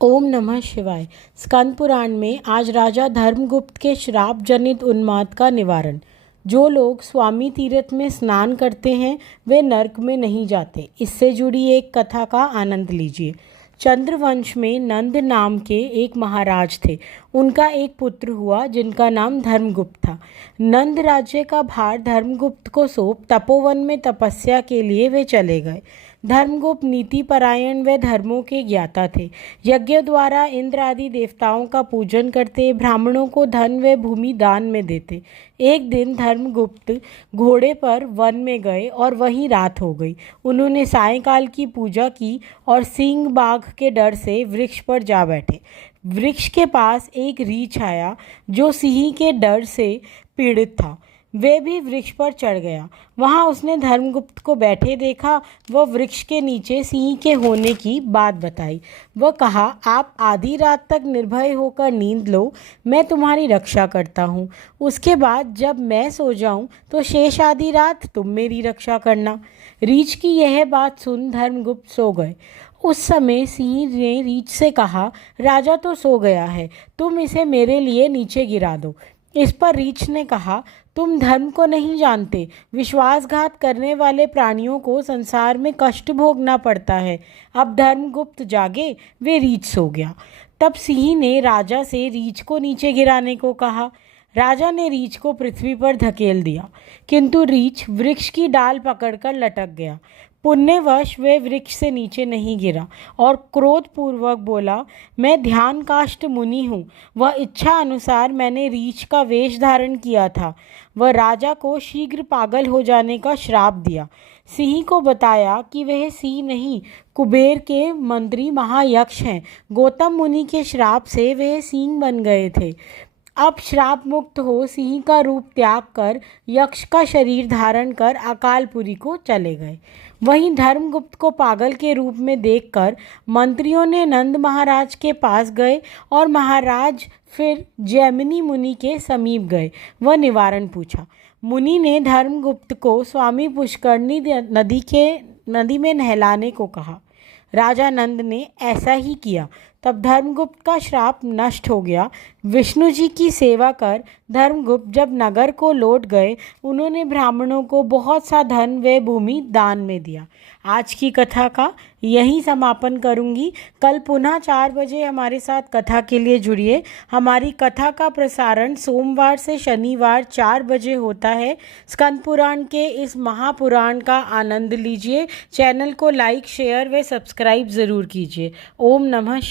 ओम नमः शिवाय। स्कंद पुराण में आज राजा धर्मगुप्त के श्राप जनित उन्माद का निवारण। जो लोग स्वामी तीर्थ में स्नान करते हैं वे नरक में नहीं जाते। इससे जुड़ी एक कथा का आनंद लीजिए। चंद्रवंश में नंद नाम के एक महाराज थे। उनका एक पुत्र हुआ जिनका नाम धर्मगुप्त था। नंद राज्य का भार धर्मगुप्त को सौंप तपोवन में तपस्या के लिए वे चले गए। धर्मगुप्त नीति परायण व धर्मों के ज्ञाता थे। यज्ञ द्वारा इंद्र आदि देवताओं का पूजन करते, ब्राह्मणों को धन व भूमि दान में देते। एक दिन धर्मगुप्त घोड़े पर वन में गए और वहीं रात हो गई। उन्होंने सायंकाल की पूजा की और सिंह बाघ के डर से वृक्ष पर जा बैठे। वृक्ष के पास एक रीछ आया जो सिंह के डर से पीड़ित था। वे भी वृक्ष पर चढ़ गया। वहां उसने धर्मगुप्त को बैठे देखा। वह वृक्ष के नीचे सिंह के होने की बात बताई। वह कहा, आप आधी रात तक निर्भय होकर नींद लो, मैं तुम्हारी रक्षा करता हूँ। उसके बाद जब मैं सो जाऊँ तो शेष आधी रात तुम मेरी रक्षा करना। रीछ की यह बात सुन धर्मगुप्त सो गए। उस समय सिंह ने रीछ से कहा, राजा तो सो गया है, तुम इसे मेरे लिए नीचे गिरा दो। इस पर रीछ ने कहा, तुम धर्म को नहीं जानते। विश्वासघात करने वाले प्राणियों को संसार में कष्ट भोगना पड़ता है। अब धर्मगुप्त जागे, वे रीछ सो गया। तब सिंह ने राजा से रीछ को नीचे गिराने को कहा। राजा ने रीछ को पृथ्वी पर धकेल दिया, किंतु रीछ वृक्ष की डाल पकड़कर लटक गया। पुण्यवश वे वृक्ष से नीचे नहीं गिरा और क्रोधपूर्वक बोला, मैं ध्यान काष्ठ मुनि हूँ। वह इच्छा अनुसार मैंने रीछ का वेश धारण किया था। वह राजा को शीघ्र पागल हो जाने का श्राप दिया। सिंह को बताया कि वह सिंह नहीं, कुबेर के मंत्री महायक्ष हैं। गौतम मुनि के श्राप से वह सिंह बन गए थे। अब श्राप मुक्त हो सिंह का रूप त्याग कर यक्ष का शरीर धारण कर अकालपुरी को चले गए। वहीं धर्मगुप्त को पागल के रूप में देखकर मंत्रियों ने नंद महाराज के पास गए और महाराज फिर जैमिनी मुनि के समीप गए। वह निवारण पूछा। मुनि ने धर्मगुप्त को स्वामी पुष्करणी नदी में नहलाने को कहा। राजा नंद ने ऐसा ही किया। तब धर्मगुप्त का श्राप नष्ट हो गया। विष्णु जी की सेवा कर धर्मगुप्त जब नगर को लौट गए, उन्होंने ब्राह्मणों को बहुत सा धन व भूमि दान में दिया। आज की कथा का यहीं समापन करूंगी। कल पुनः 4 बजे हमारे साथ कथा के लिए जुड़िए। हमारी कथा का प्रसारण सोमवार से शनिवार 4 बजे होता है। स्कंद पुराण के इस महापुराण का आनंद लीजिए। चैनल को लाइक, शेयर व सब्सक्राइब ज़रूर कीजिए। ओम नमः शिवाय।